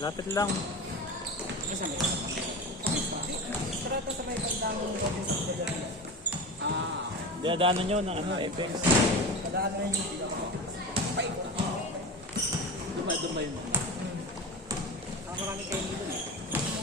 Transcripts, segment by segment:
Lapit lang. Isa may strata sa may bandang Robin sa Pagdadaan. Dinadaanan nyo ng ano, Apex. Padaan na yung Dumay mo. marami kayo dito eh.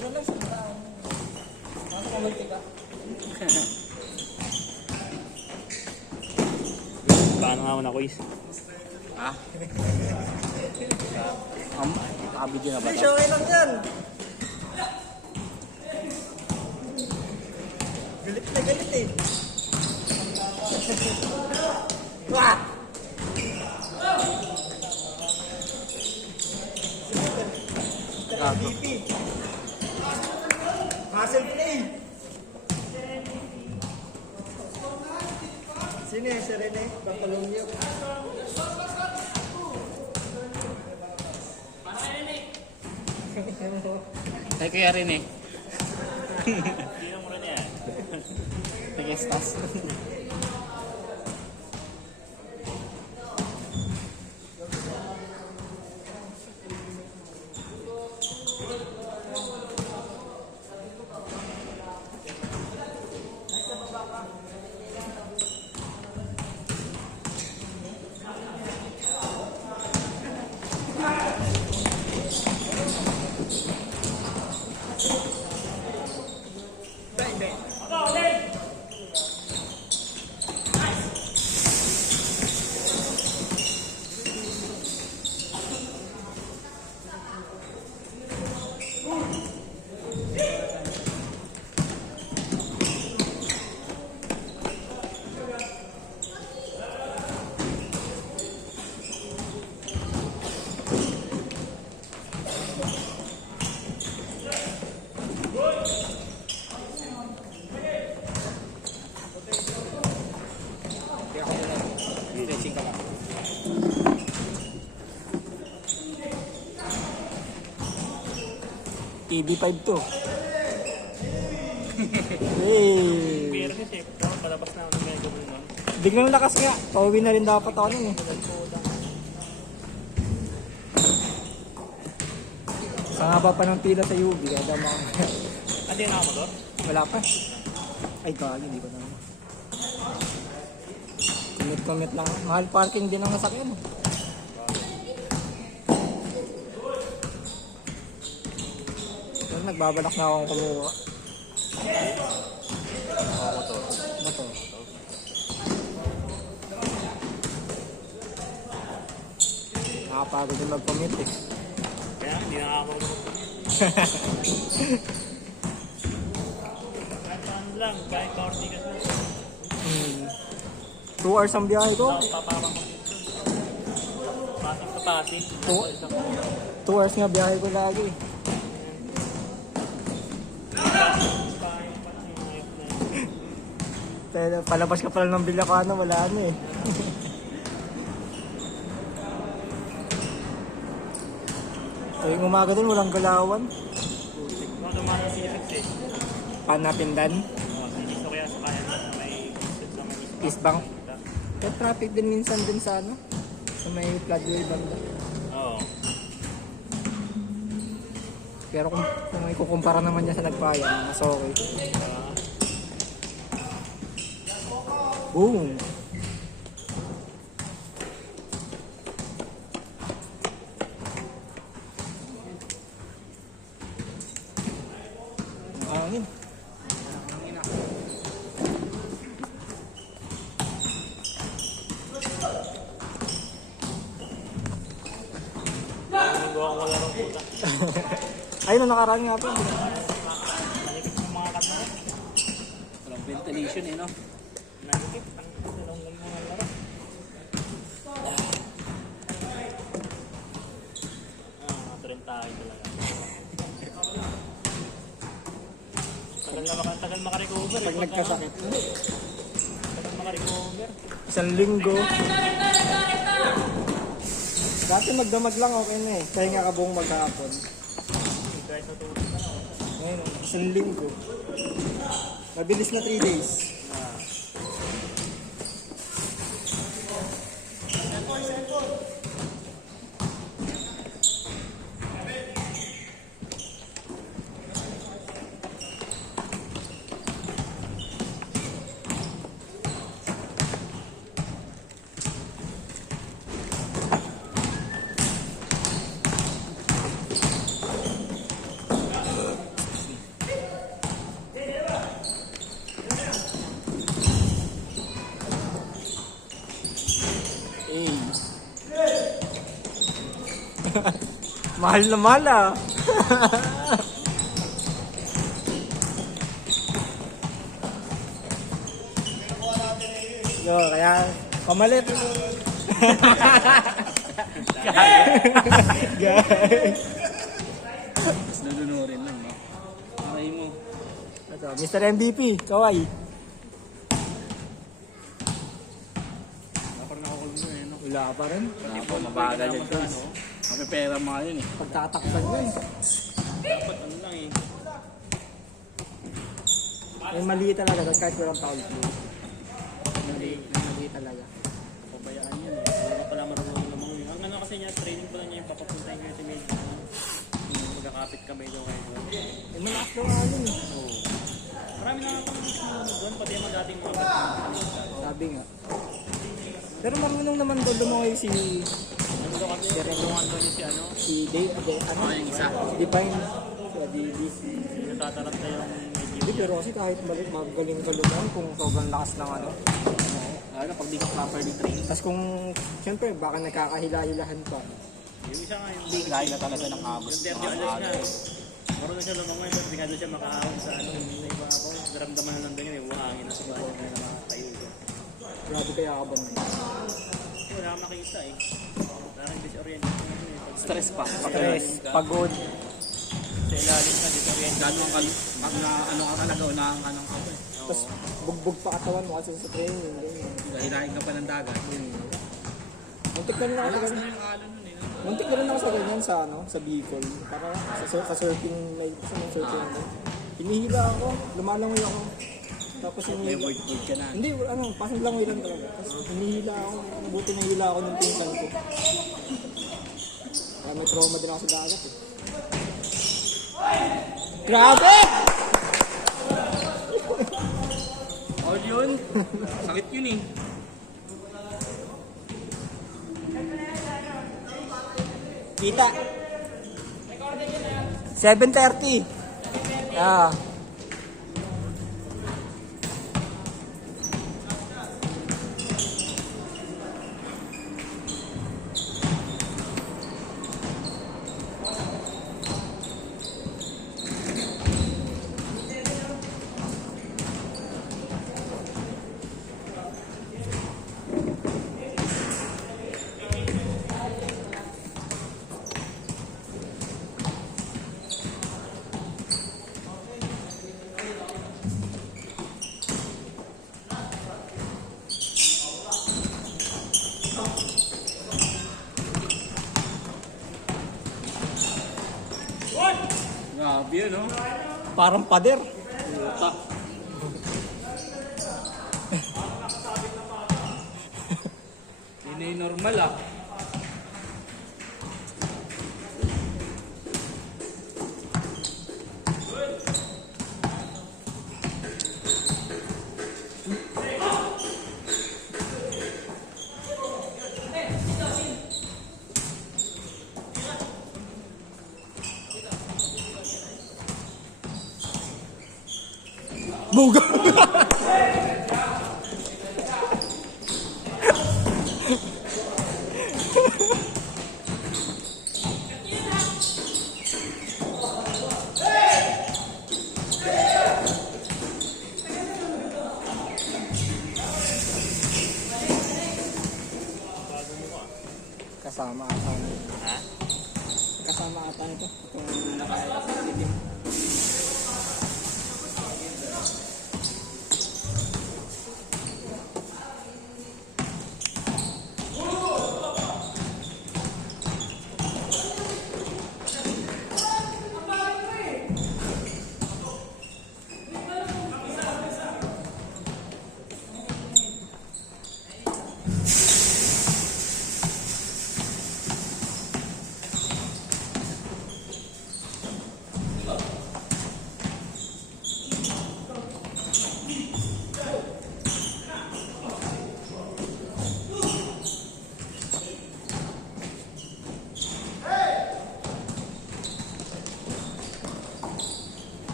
Mura lang sa daan. Ako kumulti ka. Paano nga mo na quiz? Ha? Nakabidyo na ba Hindi, ito? okay lang yan. Galit na galit eh. Wah! Mr. MVP. Muscle play. Sino yung si Rene? Bartolomeo. Ay, kaya rin eh. Sino mo rin yan? Nag-estas. Stretching ka lang. TV5 to. Hey! Pero kasi, palabas na ako ng medyo nun. Biglang lakas nga. Pauwi na rin dapat ako nun eh. Sa haba pa ng pila sa UV, kaya dama ako. Hindi na ako motor? Wala pa. Ay, gagi, hindi ko na. Commit lang. Mahal parking din ang nasakyan. Pero nagbabalak na akong kumuha. Motor. Motor. Nakapagod yung mag-commit eh. Kaya hindi na ako motor. Kahit saan lang, kahit power ticket lang. 2 hours ang biyahe ko. Papawang ko. Pasok sa Pasig. 2 hours nga biyahe ko lagi. Pero palabas ka pala ng Bilacano, wala ano eh. Tuwing umaga din, walang galawan. Mga dumaan sa Phoenix eh. Panatindan, Phoenix o kaya sa kaya na may set sa may East Bank. Kaya traffic din minsan din sa ano, sa may floodway banda. Oo. Pero kung ikukumpara naman niya sa Nagpayan, mas okay. Boom! Ang hangin. Nagawa ko wala ng puta. Ayun na nakaraan nga po. Malikit yung mga kanto. Walang ventilation eh, no? Malikit. Ang mga laro. Trend tayo talaga. Tagal makarecover. Pag nagkasakit. Tagal makarecover. 1 linggo. Dati magdamag lang okay na eh. Kaya nga ka buong maghapon. Kahit natulog ka na. Ngayon, 1 linggo. Mabilis na 3 days. Mahal na mahal ah. Yo, kaya pamalit. Guys. Mas nalunurin lang, no? Aray mo. Ito, Mr. MVP, kaway. Dapat nakakulong mo eh, no? Wala pa rin. Hindi po mabagal yan, guys. May pera mga yun eh. Pagtatakpan mo eh. Dapat ano lang eh. May mali talaga doon kahit walang foul play. May mali talaga. Pabayaan yun eh. Wala pala marunong namang yun. Ang ano kasi niya, training pa lang niya yung papapuntahin ko yung teammate. Magkakapit kamay daw kayo. Eh, malakas daw nga yun eh. Oo. Marami na ako nanonood doon, pati yung mga dating mga kapatid. Sabi nga. Pero marunong naman doon lumangoy si Ano daw kasi, tulungan daw niya si ano? si Dave, ano? Yung isa. Si Divine. Si Adidi. Yung tatarap na yung Hindi, pero kasi kahit magaling ka lumangoy kung sobrang lakas ng ano. ano, pag di ka properly trained. Tapos kung, siyempre, baka nagkakahila-hilahan pa. Yung isa nga yung Hindi, kaya na talaga ng abos. yung 30 alas nga. Marunong siya lumangoy, pero di nga doon siya makahawin sa ano, yung iba ako. Naramdaman na nandun yun, may buhangin na sa bahay na nakakayo doon. Grabe kaya ka ba nun? Wala akong makita eh. Parang disoriented ko na yun eh. Pag Stress pa. Stress, pagod. sa ilalim ka, disoriented. Gano'n ka, pag na, ano ka talaga, unahan ka ng kape. Tapos, bugbog pa katawan mo kasi sa training. Ganyan. Hirahin ka pa ng dagat. Muntik na rin ako sa ganyan. Yung alon nun eh. Muntik na rin ako sa ganyan sa ano, sa Bicol. Para sa surfing, may surfing ako. Hinihila ako, lumalangoy ako. Tapos May hinihila. word ka na. Hindi, ano, pasang langoy lang talaga. Tapos hinihila ako, buti nahila ako ng pinsan ko. Kaya may trauma din ako sa dagat eh. Grabe! All yun. Sakit yun eh. Kita. 7:30. Ah. Grabe yun, no? Parang pader. Puta. Hindi na yung normal ah. Buga. Kasama ata nito. Ha? Kasama ata nito. Itong nakaitim.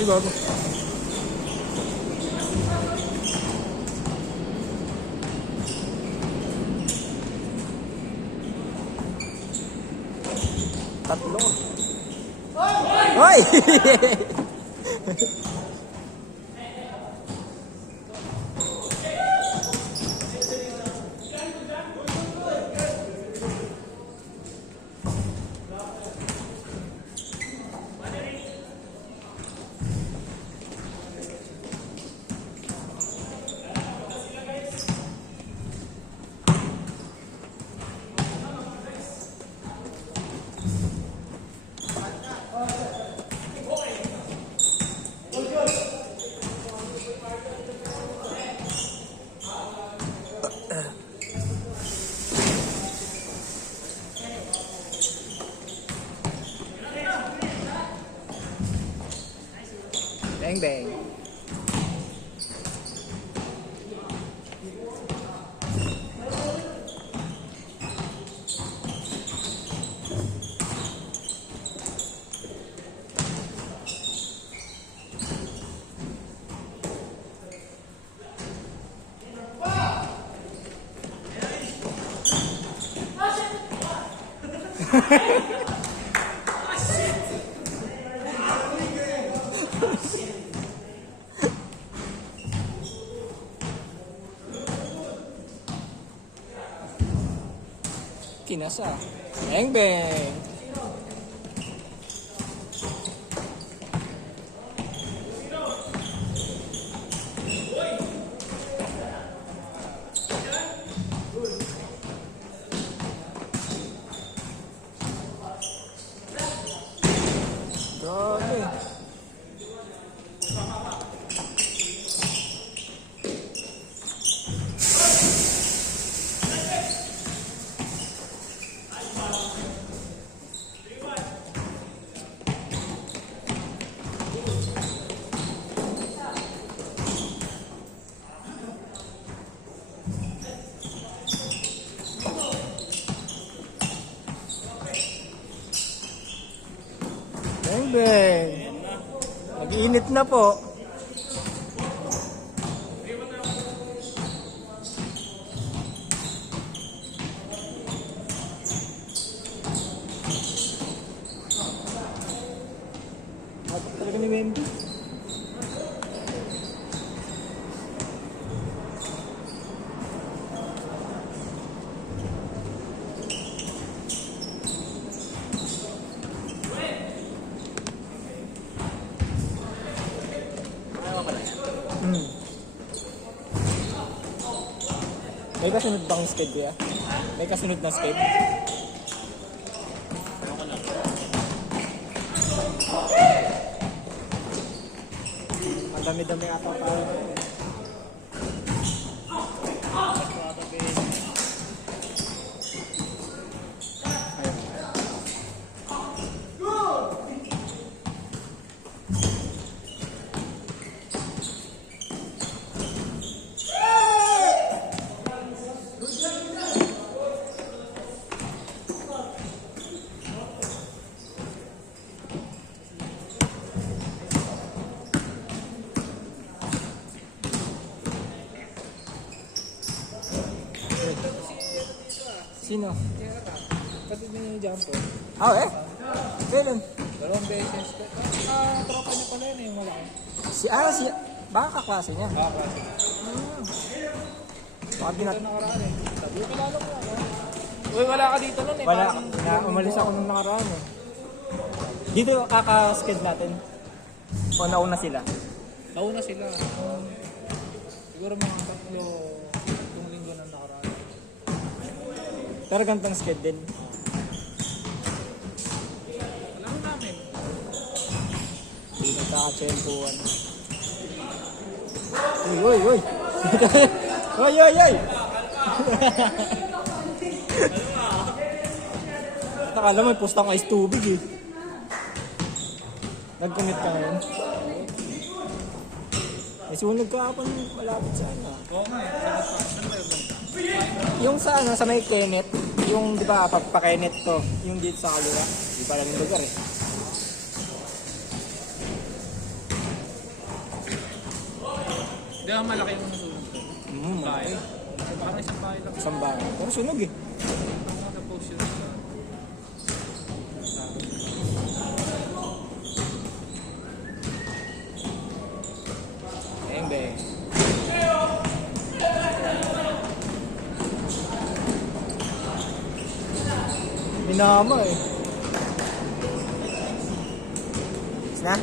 Ay, bago. Tatlo. Hoy! Bang bang. Kinasa. Bang bang. Grabe. Bang bang. Mag-iinit na po. Talaga ni Wendy. May kasunod bang sked kuya? May kasunod na sked? Ang dami-dami ata pa. Sino? Pati ni Jumpo. Eh? Kailan? Dalawang beses. Tropa niya pala yun yung malaki. Si baka kaklase niya. Klase. Baka binat... Ito nakaraan eh. Sabi ko, kilala mo ako. Uy, wala ka dito nun eh. Wala, Parang- umalis ako nung nakaraan eh. Dito kaka-sked natin. O nauna sila. Nauna sila. Siguro mga tatlong linggo na nakaraan. Pero gantong sked din. Alam namin. Hindi nagkakatsempuan. Uy! Uy! Uy! Nakala mo, pustang ice tubig eh. Nag-commit ka ngayon? May sunog ka hapon malapit sa ano. Oo nga eh. Saan ba yung banda? Yung sa ano, sa may Kenneth, yung di ba pagpa-Kenneth to, yung dito sa kaliwa, di pa lang yung lugar eh. Hindi ang malaki yung nasunog ko. Malaki. Parang isang bahay lang. Isang bahay. Pero sunog eh. Ang nag-post yun. Bang bang. Minama eh. Is na?